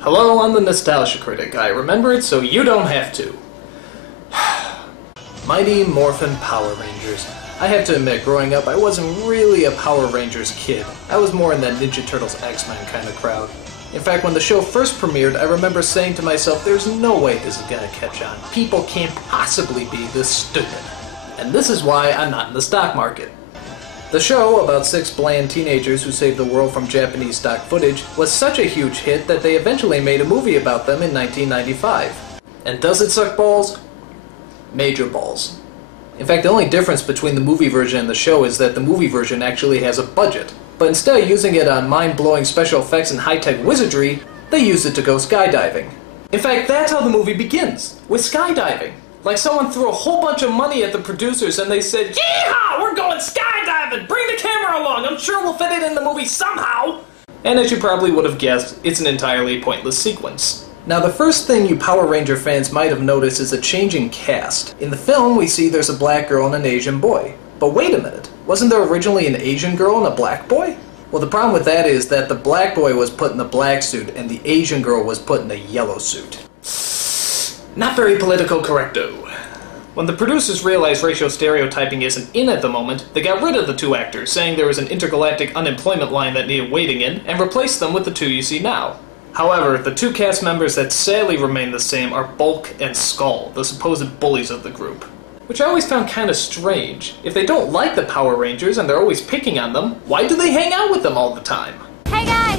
Hello, I'm the Nostalgia Critic. I remember it so you don't have to. Mighty Morphin Power Rangers. I have to admit, growing up, I wasn't really a Power Rangers kid. I was more in that Ninja Turtles X-Men kind of crowd. In fact, when the show first premiered, I remember saying to myself, there's no way this is gonna catch on. People can't possibly be this stupid. And this is why I'm not in the stock market. The show, about 6 bland teenagers who saved the world from Japanese stock footage, was such a huge hit that they eventually made a movie about them in 1995. And does it suck balls? Major balls. In fact, the only difference between the movie version and the show is that the movie version actually has a budget. But instead of using it on mind-blowing special effects and high-tech wizardry, they used it to go skydiving. In fact, that's how the movie begins, with skydiving. Like someone threw a whole bunch of money at the producers and they said, "Yeehaw! We're going skydiving! Bring the camera along! I'm sure we'll fit it in the movie somehow!" And as you probably would have guessed, it's an entirely pointless sequence. Now, the first thing you Power Ranger fans might have noticed is a changing cast. In the film, we see there's a black girl and an Asian boy. But wait a minute, wasn't there originally an Asian girl and a black boy? Well, the problem with that is that the black boy was put in the black suit and the Asian girl was put in the yellow suit. Not very political correcto. When the producers realized racial stereotyping isn't in at the moment, they got rid of the 2 actors, saying there was an intergalactic unemployment line that needed waiting in, and replaced them with the 2 you see now. However, the 2 cast members that sadly remain the same are Bulk and Skull, the supposed bullies of the group. Which I always found kind of strange. If they don't like the Power Rangers and they're always picking on them, why do they hang out with them all the time? Hey guys!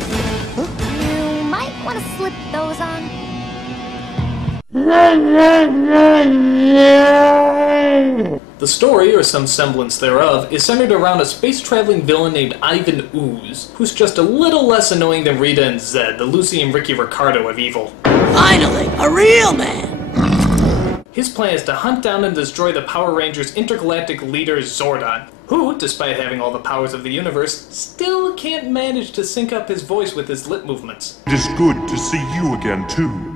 Huh? You might want to slip those on. The story, or some semblance thereof, is centered around a space-traveling villain named Ivan Ooze, who's just a little less annoying than Rita and Zed, the Lucy and Ricky Ricardo of evil. Finally, a real man! His plan is to hunt down and destroy the Power Rangers' intergalactic leader Zordon, who, despite having all the powers of the universe, still can't manage to sync up his voice with his lip movements. It is good to see you again, too.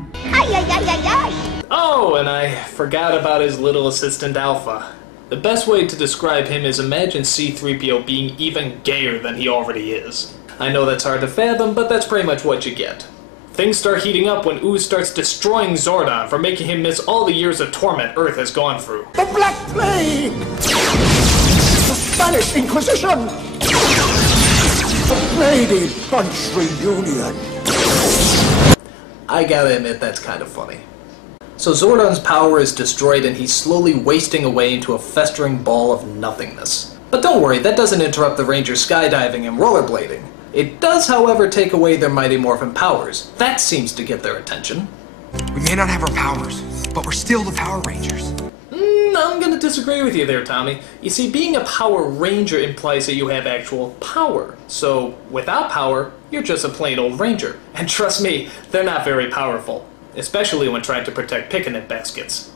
Oh, and I forgot about his little assistant Alpha. The best way to describe him is imagine C-3PO being even gayer than he already is. I know that's hard to fathom, but that's pretty much what you get. Things start heating up when Ooze starts destroying Zordon for making him miss all the years of torment Earth has gone through. The Black Plague! The Spanish Inquisition! The Lady Bunch Reunion! I gotta admit, that's kind of funny. So Zordon's power is destroyed and he's slowly wasting away into a festering ball of nothingness. But don't worry, that doesn't interrupt the Rangers skydiving and rollerblading. It does, however, take away their Mighty Morphin powers. That seems to get their attention. We may not have our powers, but we're still the Power Rangers. I'm gonna disagree with you there, Tommy. You see, being a Power Ranger implies that you have actual power. So, without power, you're just a plain old Ranger. And trust me, they're not very powerful. Especially when trying to protect picnic baskets.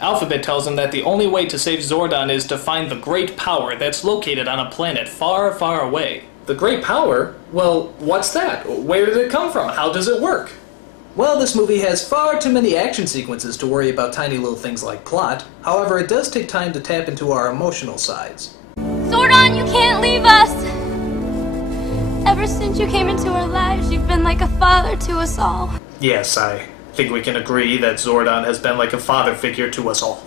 Alphabet tells him that the only way to save Zordon is to find the Great Power that's located on a planet far, far away. The Great Power? Well, what's that? Where did it come from? How does it work? Well, this movie has far too many action sequences to worry about tiny little things like plot. However, it does take time to tap into our emotional sides. Zordon, you can't leave us! Ever since you came into our lives, you've been like a father to us all. Yes, I think we can agree that Zordon has been like a father figure to us all.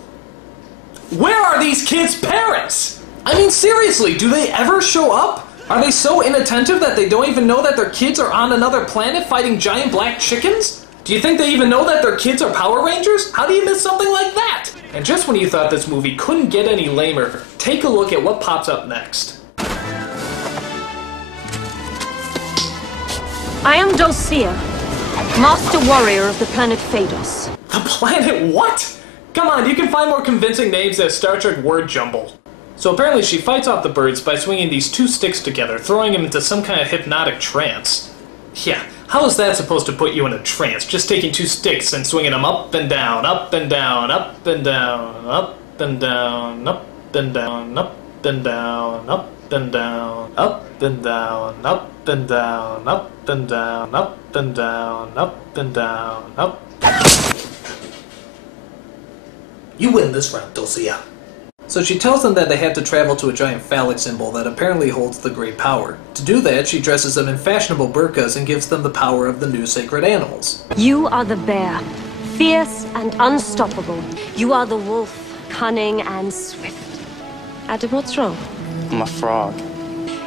Where are these kids' parents? I mean, seriously, do they ever show up? Are they so inattentive that they don't even know that their kids are on another planet fighting giant black chickens? Do you think they even know that their kids are Power Rangers? How do you miss something like that? And just when you thought this movie couldn't get any lamer, take a look at what pops up next. I am Dulcia, Master Warrior of the planet Phaedos. The planet what? Come on, you can find more convincing names than Star Trek word jumble. So apparently she fights off the birds by swinging these 2 sticks together, throwing them into some kind of hypnotic trance. Yeah, how is that supposed to put you in a trance, just taking 2 sticks and swinging them up and down, up and down, up and down, up and down, up and down, up and down, up and down, up and down, up and down, up and down, up and down, up and down, up. You win this round, Dulcia. So she tells them that they have to travel to a giant phallic symbol that apparently holds the great power. To do that, she dresses them in fashionable burqas and gives them the power of the new sacred animals. You are the bear, fierce and unstoppable. You are the wolf, cunning and swift. Adam, what's wrong? I'm a frog.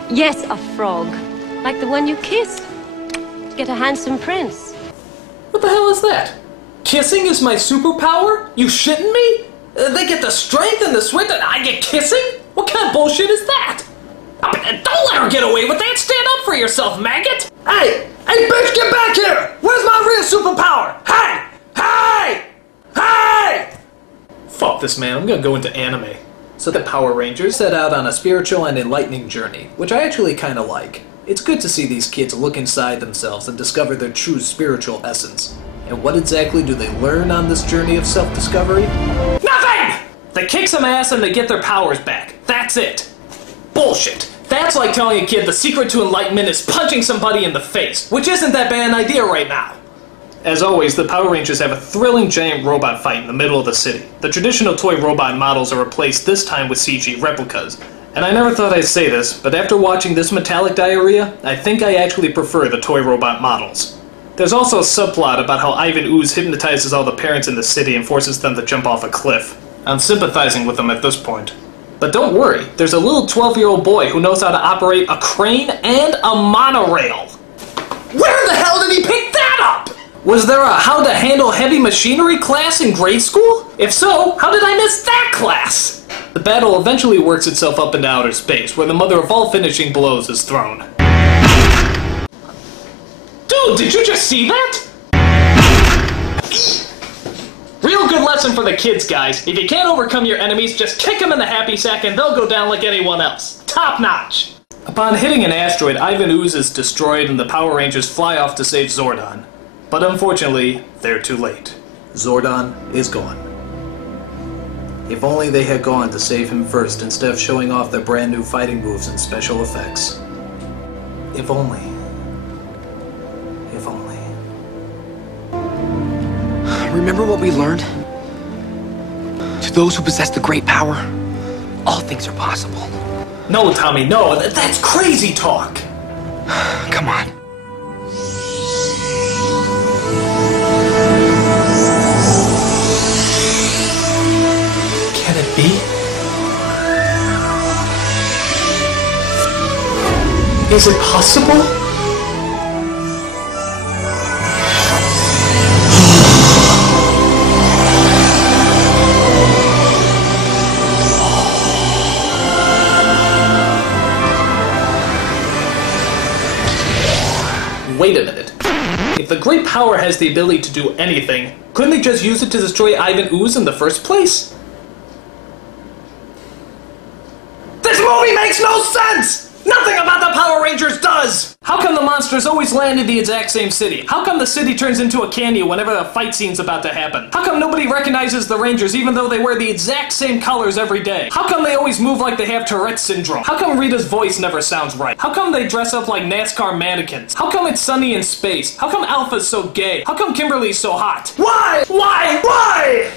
Yes, a frog. Like the one you kissed. To get a handsome prince. What the hell is that? Kissing is my superpower? You shitting me? They get the strength and the swift and I get kissing? What kind of bullshit is that? Don't let her get away with that! Stand up for yourself, maggot! Hey! Hey, bitch, get back here! Where's my real superpower? Hey! Hey! Hey! Fuck this, man. I'm gonna go into anime. So the Power Rangers set out on a spiritual and enlightening journey, which I actually kinda like. It's good to see these kids look inside themselves and discover their true spiritual essence. And what exactly do they learn on this journey of self-discovery? Nothing! They kick some ass and they get their powers back. That's it. Bullshit. That's like telling a kid the secret to enlightenment is punching somebody in the face, which isn't that bad an idea right now. As always, the Power Rangers have a thrilling giant robot fight in the middle of the city. The traditional toy robot models are replaced this time with CG replicas. And I never thought I'd say this, but after watching this metallic diarrhea, I think I actually prefer the toy robot models. There's also a subplot about how Ivan Ooze hypnotizes all the parents in the city and forces them to jump off a cliff. I'm sympathizing with them at this point. But don't worry, there's a little 12-year-old boy who knows how to operate a crane and a monorail. Where the hell did he pick that up? Was there a how to handle heavy machinery class in grade school? If so, how did I miss that class? The battle eventually works itself up into outer space, where the mother of all finishing blows is thrown. Dude, did you just see that? Real good lesson for the kids, guys. If you can't overcome your enemies, just kick them in the happy sack and they'll go down like anyone else. Top notch! Upon hitting an asteroid, Ivan Ooze is destroyed and the Power Rangers fly off to save Zordon. But unfortunately, they're too late. Zordon is gone. If only they had gone to save him first instead of showing off their brand new fighting moves and special effects. If only. If only. Remember what we learned? To those who possess the great power, all things are possible. No, Tommy, no. That's crazy talk. Come on. Can it be? Is it possible? Wait a minute. If the great power has the ability to do anything, couldn't they just use it to destroy Ivan Ooze in the first place? This movie makes no sense! Nothing about the Power Rangers does! How come the monsters always land in the exact same city? How come the city turns into a canyon whenever the fight scene's about to happen? How come nobody recognizes the Rangers even though they wear the exact same colors every day? How come they always move like they have Tourette's syndrome? How come Rita's voice never sounds right? How come they dress up like NASCAR mannequins? How come it's sunny in space? How come Alpha's so gay? How come Kimberly's so hot? Why? Why? Why?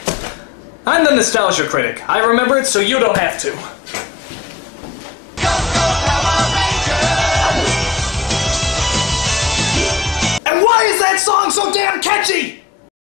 I'm the Nostalgia Critic. I remember it so you don't have to. And why is that song so damn catchy?